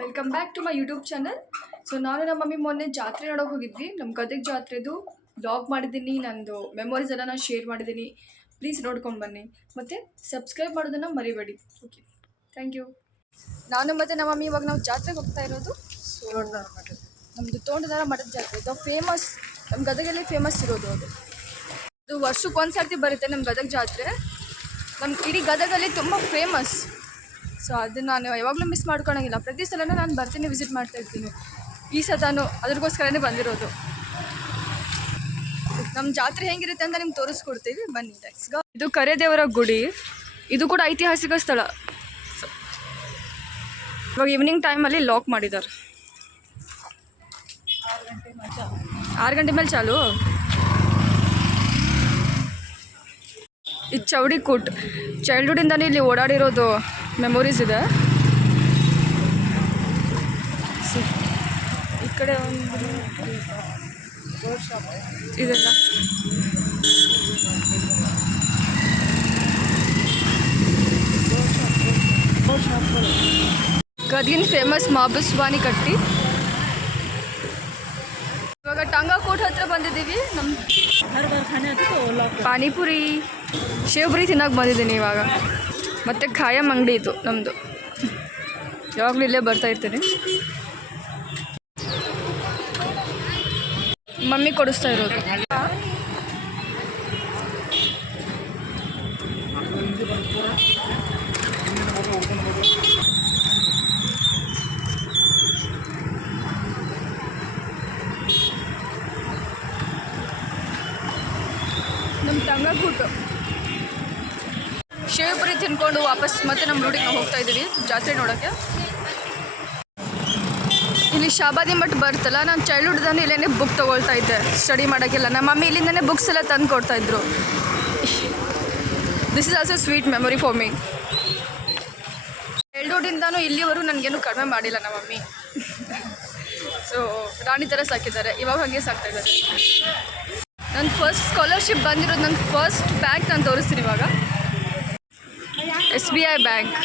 Welcome back to my YouTube channel. So ನಾನು ನಮ್ಮ mummy ಮೊನ್ನೆ ಜಾತ್ರೆ ನೋಡೋಕೆ ಹೋಗಿದ್ವಿ. ನಮ್ಮ ಗದಗ ಜಾತ್ರೆದು ಬ್ಲಾಗ್ ಮಾಡಿದ್ದೀನಿ, ನಂದು ಮೆಮೊರೀಸ್ ಎಲ್ಲ ನಾನು ಶೇರ್ ಮಾಡಿದ್ದೀನಿ. ಪ್ಲೀಸ್ ನೋಡ್ಕೊಂಡು ಬನ್ನಿ ಮತ್ತು ಸಬ್ಸ್ಕ್ರೈಬ್ ಮಾಡೋದನ್ನು ಮರಿಬೇಡಿ. Okay, thank you. ನಾನು ಮತ್ತು ನಮ್ಮ ಮಮ್ಮಿ ಇವಾಗ ನಾವು ಜಾತ್ರೆಗೆ ಹೋಗ್ತಾ ಇರೋದು. ಸೊ ನಮ್ಮದು ತೋಂಟದಾರ ಮಠದ ಜಾತ್ರೆ, ಇದು ಫೇಮಸ್, ನಮ್ಮ ಗದಗಲ್ಲಿ ಫೇಮಸ್ ಇರೋದು. ಅದು ವರ್ಷಕ್ಕೆ ಒಂದು ಸರ್ತಿ ಬರುತ್ತೆ ನಮ್ಮ ಗದಗ ಜಾತ್ರೆ. ನಮ್ಮ ಇಡೀ ಗದಗಲ್ಲಿ ತುಂಬ ಫೇಮಸ್. ಸೊ ಅದನ್ನು ನಾನು ಯಾವಾಗಲೂ ಮಿಸ್ ಮಾಡ್ಕೊಳಂಗಿಲ್ಲ. ಪ್ರತಿ ಸಲನೂ ನಾನು ಬರ್ತೀನಿ, ವಿಸಿಟ್ ಮಾಡ್ತಾ ಇರ್ತೀನಿ. ಈ ಸತಾನು ಅದ್ರಗೋಸ್ಕರನೇ ಬಂದಿರೋದು. ನಮ್ಮ ಜಾತ್ರೆ ಹೆಂಗಿರುತ್ತೆ ಅಂತ ನಿಮ್ಗೆ ತೋರಿಸ್ಕೊಡ್ತೀವಿ, ಬನ್ನಿ. ಇದು ಕರೆದೇವರ ಗುಡಿ, ಇದು ಕೂಡ ಐತಿಹಾಸಿಕ ಸ್ಥಳ. ಇವಾಗ ಈವ್ನಿಂಗ್ ಟೈಮಲ್ಲಿ ಲಾಕ್ ಮಾಡಿದ್ದಾರೆ. 6 ಗಂಟೆ ಮೇಲೆ ಚಾಲು. ಇದು ಚೌಡಿ ಕೂಟ್, ಚೈಲ್ಡ್ಹುಡ್ಡಿಂದನೇ ಇಲ್ಲಿ ಓಡಾಡಿರೋದು ಮೆಮೊರೀಸ್ ಇದೆ. ಈ ಕಡೆ ಒಂದು ಇದೆಲ್ಲ ಗದಗಿನ ಫೇಮಸ್ ಮಾಬಸ್ವಾನಿ ಕಟ್ಟಿ. ಇವಾಗ ಟಂಗಾ ಕೋಟ್ ಹತ್ರ ಬಂದಿದ್ದೀವಿ. ನಮ್ಮ ಪಾನಿಪುರಿ ಶೇವ್ಪುರಿ ತಿನ್ನೋಕೆ ಬಂದಿದ್ದೀನಿ ಇವಾಗ. ಮತ್ತು ಖಾಯಂ ಅಂಗಡಿ ಇದು ನಮ್ಮದು, ಯಾವಾಗಲೂ ಇಲ್ಲೇ ಬರ್ತಾ ಇರ್ತೀನಿ. ಮಮ್ಮಿ ಕೊಡಿಸ್ತಾ ಇರೋದು. ನಮ್ಮ ಟಂಗಾಕೂಟು ಶೇವ್ಪುರಿ ತಿನ್ಕೊಂಡು ವಾಪಸ್ ಮತ್ತೆ ನಮ್ಮ ರೂಟಿಗೆ ನಾವು ಹೋಗ್ತಾ ಇದ್ದೀವಿ ಜಾತ್ರೆ ನೋಡೋಕ್ಕೆ. ಇಲ್ಲಿ ಶಾಬಾದಿ ಮಠ ಬರ್ತಲ್ಲ, ನಾನು ಚೈಲ್ಡ್ಹುಡ್ದಾನು ಇಲ್ಲೇ ಬುಕ್ ತೊಗೊಳ್ತಾ ಇದ್ದೆ ಸ್ಟಡಿ ಮಾಡೋಕ್ಕೆಲ್ಲ. ನಮ್ಮ ಮಮ್ಮಿ ಇಲ್ಲಿಂದನೇ ಬುಕ್ಸ್ ಎಲ್ಲ ತಂದು ಕೊಡ್ತಾಯಿದ್ರು. This is also sweet memory for me. ಚೈಲ್ಡ್ಹುಡ್ಡಿಂದನೂ ಇಲ್ಲಿವರೆಗೂ ನನಗೇನು ಕಡಿಮೆ ಮಾಡಿಲ್ಲ ನಮ್ಮ ಮಮ್ಮಿ. ಸೊ ರಾಣಿ ಥರ ಸಾಕಿದ್ದಾರೆ, ಇವಾಗ ಹಾಗೆ ಸಾಕ್ತಾಯಿದ್ದಾರೆ. ನನ್ನ ಫಸ್ಟ್ ಸ್ಕಾಲರ್ಶಿಪ್ ಬಂದಿರೋದು, ನನ್ನ ಫಸ್ಟ್ ಬ್ಯಾಂಕ್ ನಾನು ತೋರಿಸ್ತೀನಿ ಇವಾಗ. SBI bank.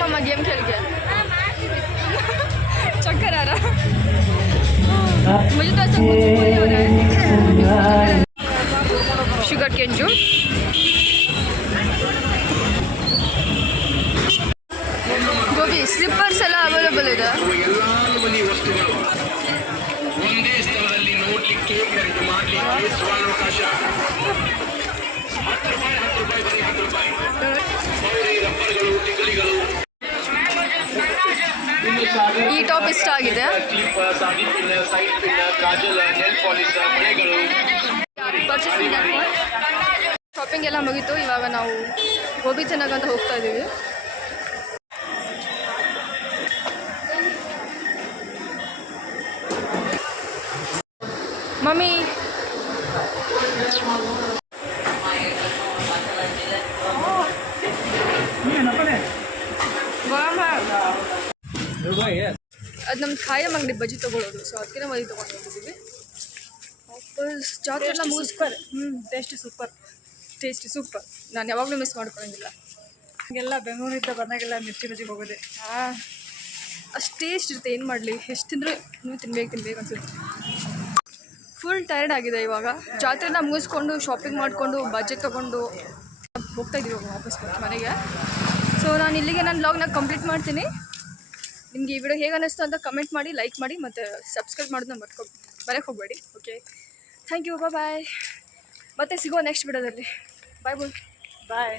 मम्मा गेम खेल के चक्कर आ रहा। मुझे तो ऐसा कुछ नहीं हो रहा है। शुगर केन जूस, गोभी, स्लीपर्स ಎಲ್ಲ ಅವೈಲೇಬಲ್ ಇದೆ. ಒಂದೇ ಸ್ಥಳದಲ್ಲಿ ನೋಡಲಿಕ್ಕೆ ಖರೀದಿ ಮಾಡಲಿಕ್ಕೆ ಸ್ವಾವಕಾಶ. 10 ರೂಪಾಯಿ ಬರೀ 10 ರೂಪಾಯಿ. ಈ ಟಾಪ್ ಇಷ್ಟ ಆಗಿದೆ. ಶಾಪಿಂಗ್ ಎಲ್ಲ ಮುಗೀತು. ಇವಾಗ ನಾವು ಗೋಬಿ ತಿನ್ನೋಕಂತ ಹೋಗ್ತಾ ಇದ್ದೀವಿ. ಮಮ್ಮಿ ಅದು ನಮ್ಮ ಖಾಯಂ ಅಂಗಡಿ ಬಜ್ಜಿ ತೊಗೊಳ್ಳೋದು. ಸೊ ಅದಕ್ಕೆ ಬಜ್ಜಿ ತೊಗೊಂಡು ಹೋಗಿದ್ದೀವಿ ವಾಪಸ್. ಜಾತ್ರೆ ಎಲ್ಲ ಸೂಪರ್. Tasty super. ನಾನು ಯಾವಾಗಲೂ ಮಿಸ್ ಮಾಡ್ಕೊಳ್ಳೋಂಗಿಲ್ಲ. ಹಂಗೆಲ್ಲ ಬೆಂಗಳೂರಿಂದ ಬಂದಾಗೆಲ್ಲ ಮಿರ್ಚಿ ಬಜ್ಜಿಗೆ ಹೋಗೋದೆ. ಅಷ್ಟು ಟೇಸ್ಟ್ ಇರುತ್ತೆ, ಏನು ಮಾಡಲಿ. ಎಷ್ಟು ತಿಂದರೂ ನೀವು ತಿನ್ಬೇಕು ಅನ್ಸುತ್ತೆ. ಫುಲ್ ಟೈರ್ಡ್ ಆಗಿದೆ ಇವಾಗ. ಜಾತ್ರೆನ ಮುಗಿಸ್ಕೊಂಡು ಶಾಪಿಂಗ್ ಮಾಡಿಕೊಂಡು ಬಜೆಟ್ ತೊಗೊಂಡು ಹೋಗ್ತಾ ಇದ್ದೀವಿ ವಾಪಸ್ ಮನೆಗೆ. ಸೊ ನಾನು ಇಲ್ಲಿಗೆ ನನ್ನ ವ್ಲಾಗ್ನ ಕಂಪ್ಲೀಟ್ ಮಾಡ್ತೀನಿ. ನಿಮಗೆ ಈ ವಿಡಿಯೋ ಹೇಗೆ ಅನ್ನಿಸ್ತು ಅಂತ ಕಮೆಂಟ್ ಮಾಡಿ, ಲೈಕ್ ಮಾಡಿ, ಮತ್ತು ಸಬ್ಸ್ಕ್ರೈಬ್ ಮಾಡೋದನ್ನ ಬರೋಕ್ಕೆ ಹೋಗಬೇಡಿ. ಓಕೆ, ಥ್ಯಾಂಕ್ ಯು, ಬಾಯ್. ಮತ್ತೆ ಸಿಗೋ ನೆಕ್ಸ್ಟ್ ವಿಡಿಯೋದಲ್ಲಿ. ಬಾಯ್.